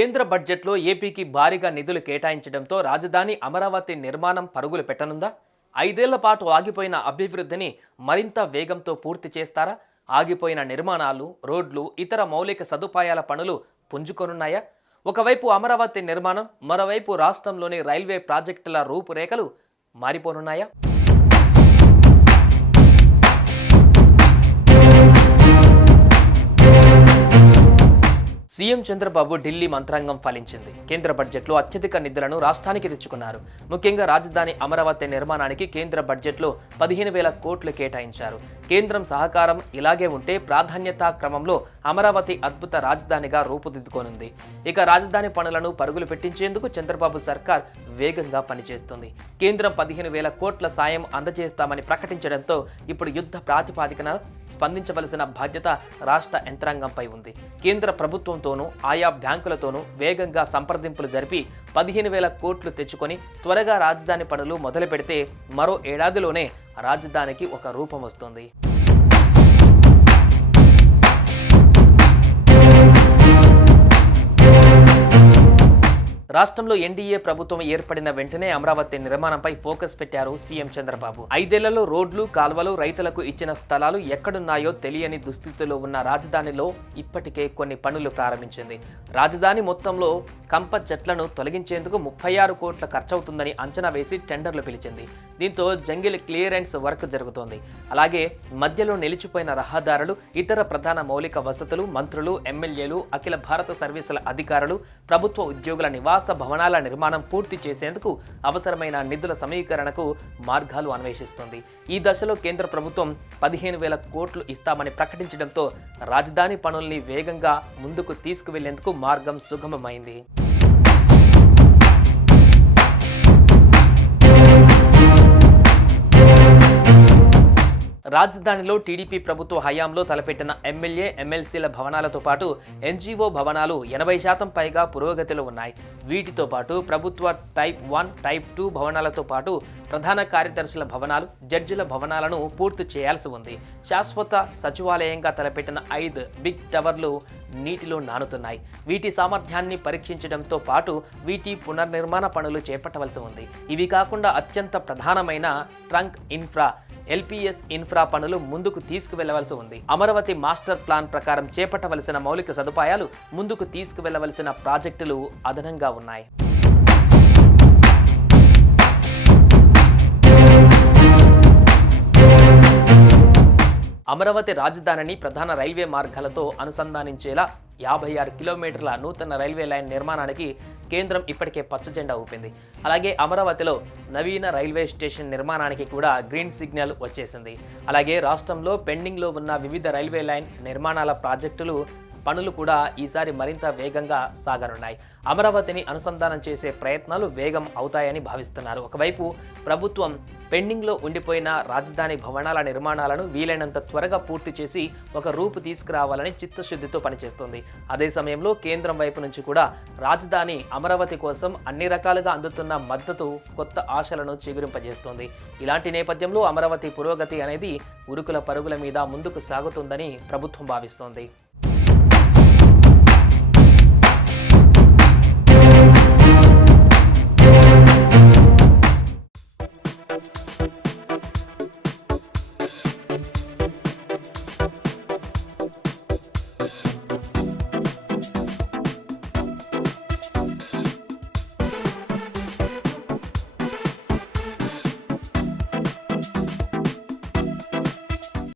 కేంద్ర బడ్జెట్లో ఏపీకి భారీగా నిధులు కేటాయించడంతో రాజధాని అమరావతి నిర్మాణం పరుగులు పెట్టనుందా? 5 ఏళ్ల పాటు ఆగిపోయిన అభివృద్ధిని మరింత వేగంతో పూర్తి చేస్తారా? ఆగిపోయిన నిర్మాణాలు, రోడ్లు, ఇతర మౌలిక సదుపాయాల పనులు పుంజుకొనున్నాయా? ఒకవైపు అమరావతి నిర్మాణం, మరోవైపు రాష్ట్రంలోని రైల్వే ప్రాజెక్టుల రూపురేఖలు మారిపోనున్నాయా? సీఎం చంద్రబాబు ఢిల్లీ మంత్రాంగం ఫలించింది. కేంద్ర బడ్జెట్లో అత్యధిక నిధులను రాష్ట్రానికి తెచ్చుకున్నారు. ముఖ్యంగా రాజధాని అమరావతి నిర్మాణానికి కేంద్ర బడ్జెట్లో 15,000 కోట్లు కేటాయించారు. కేంద్రం సహకారం ఇలాగే ఉంటే ప్రాధాన్యతా క్రమంలో అమరావతి అద్భుత రాజధానిగా రూపుదిద్దుకోనుంది. ఇక రాజధాని పనులను పరుగులు పెట్టించేందుకు చంద్రబాబు సర్కార్ వేగంగా పనిచేస్తుంది. కేంద్రం 15,000 కోట్ల సాయం అందజేస్తామని ప్రకటించడంతో ఇప్పుడు యుద్ధ ప్రాతిపాదికన స్పందించవలసిన బాధ్యత రాష్ట్ర యంత్రాంగంపై ఉంది. కేంద్ర ప్రభుత్వంతోనూ ఆయా బ్యాంకులతోనూ వేగంగా సంప్రదింపులు జరిపి 15,000 కోట్లు తెచ్చుకొని త్వరగా రాజధాని పనులు మొదలు పెడితే మరో ఏడాదిలోనే రాజధానికి ఒక రూపం వస్తుంది. రాష్ట్రంలో ఎన్డీఏ ప్రభుత్వం ఏర్పడిన వెంటనే అమరావతి నిర్మాణంపై ఫోకస్ పెట్టారు సీఎం చంద్రబాబు. 5 ఏళ్లలో రోడ్లు, కాల్వలు, రైతులకు ఇచ్చిన స్థలాలు ఎక్కడున్నాయో తెలియని దుస్థితిలో ఉన్న రాజధానిలో ఇప్పటికే కొన్ని పనులు ప్రారంభించింది. రాజధాని మొత్తంలో కంప చెట్లను తొలగించేందుకు 36 కోట్ల ఖర్చవుతుందని అంచనా వేసి టెండర్లు పిలిచింది. దీంతో జంగిల్ క్లియరెన్స్ వర్క్ జరుగుతోంది. అలాగే మధ్యలో నిలిచిపోయిన రహదారులు, ఇతర ప్రధాన మౌలిక వసతులు మంత్రులు, ఎమ్మెల్యేలు, అఖిల భారత సర్వీసుల అధికారులు, ప్రభుత్వ ఉద్యోగుల నివాస భవనాల నిర్మాణం పూర్తి చేసేందుకు అవసరమైన నిధుల సమీకరణకు మార్గాలు అన్వేషిస్తుంది. ఈ దశలో కేంద్ర ప్రభుత్వం 15,000 కోట్లు ఇస్తామని ప్రకటించడంతో రాజధాని పనుల్ని వేగంగా ముందుకు తీసుకువెళ్లేందుకు మార్గం సుగమమైంది. రాజధానిలో టీడీపీ ప్రభుత్వ హయాంలో తలపెట్టిన ఎమ్మెల్యే, ఎమ్మెల్సీల భవనాలతో పాటు ఎన్జీఓ భవనాలు 80% పైగా పురోగతిలో ఉన్నాయి. వీటితో పాటు ప్రభుత్వ టైప్ 1, టైప్ 2 భవనాలతో పాటు ప్రధాన కార్యదర్శుల భవనాలు, జడ్జిల భవనాలను పూర్తి చేయాల్సి ఉంది. శాశ్వత సచివాలయంగా తలపెట్టిన 5 బిగ్ టవర్లు నీటిలో నానుతున్నాయి. వీటి సామర్థ్యాన్ని పరీక్షించడంతో పాటు వీటి పునర్నిర్మాణ పనులు చేపట్టవలసి ఉంది. ఇవి కాకుండా అత్యంత ప్రధానమైన ట్రంక్ ఇన్ఫ్రా, ఎల్పీఎస్ ఇన్ఫ్రా పనులు ముందుకు తీసుకువెళ్లవలసి ఉంది. అమరావతి మాస్టర్ ప్లాన్ ప్రకారం చేపట్టవలసిన మౌలిక సదుపాయాలు, ముందుకు తీసుకువెళ్లవలసిన ప్రాజెక్టులు అదనంగా ఉన్నాయి. అమరావతి రాజధానిని ప్రధాన రైల్వే మార్గాలతో అనుసంధానించేలా 56 కిలోమీటర్ల నూతన రైల్వే లైన్ నిర్మాణానికి కేంద్రం ఇప్పటికే పచ్చజెండా ఊపింది. అలాగే అమరావతిలో నవీన రైల్వే స్టేషన్ నిర్మాణానికి కూడా గ్రీన్ సిగ్నల్ వచ్చేసింది. అలాగే రాష్ట్రంలో పెండింగ్లో ఉన్న వివిధ రైల్వే లైన్ నిర్మాణాల ప్రాజెక్టులు పనులు కూడా ఈసారి మరింత వేగంగా సాగనున్నాయి. అమరావతిని అనుసంధానం చేసే ప్రయత్నాలు వేగం అవుతాయని భావిస్తున్నారు. ఒకవైపు ప్రభుత్వం పెండింగ్లో ఉండిపోయిన రాజధాని భవనాల నిర్మాణాలను వీలైనంత త్వరగా పూర్తి చేసి ఒక రూపు తీసుకురావాలని చిత్తశుద్ధితో పనిచేస్తుంది. అదే సమయంలో కేంద్రం వైపు నుంచి కూడా రాజధాని అమరావతి కోసం అన్ని రకాలుగా అందుతున్న మద్దతు కొత్త ఆశలను చిగురింపజేస్తుంది. ఇలాంటి నేపథ్యంలో అమరావతి పురోగతి అనేది ఉరుకుల పరుగుల మీద ముందుకు సాగుతుందని ప్రభుత్వం భావిస్తోంది.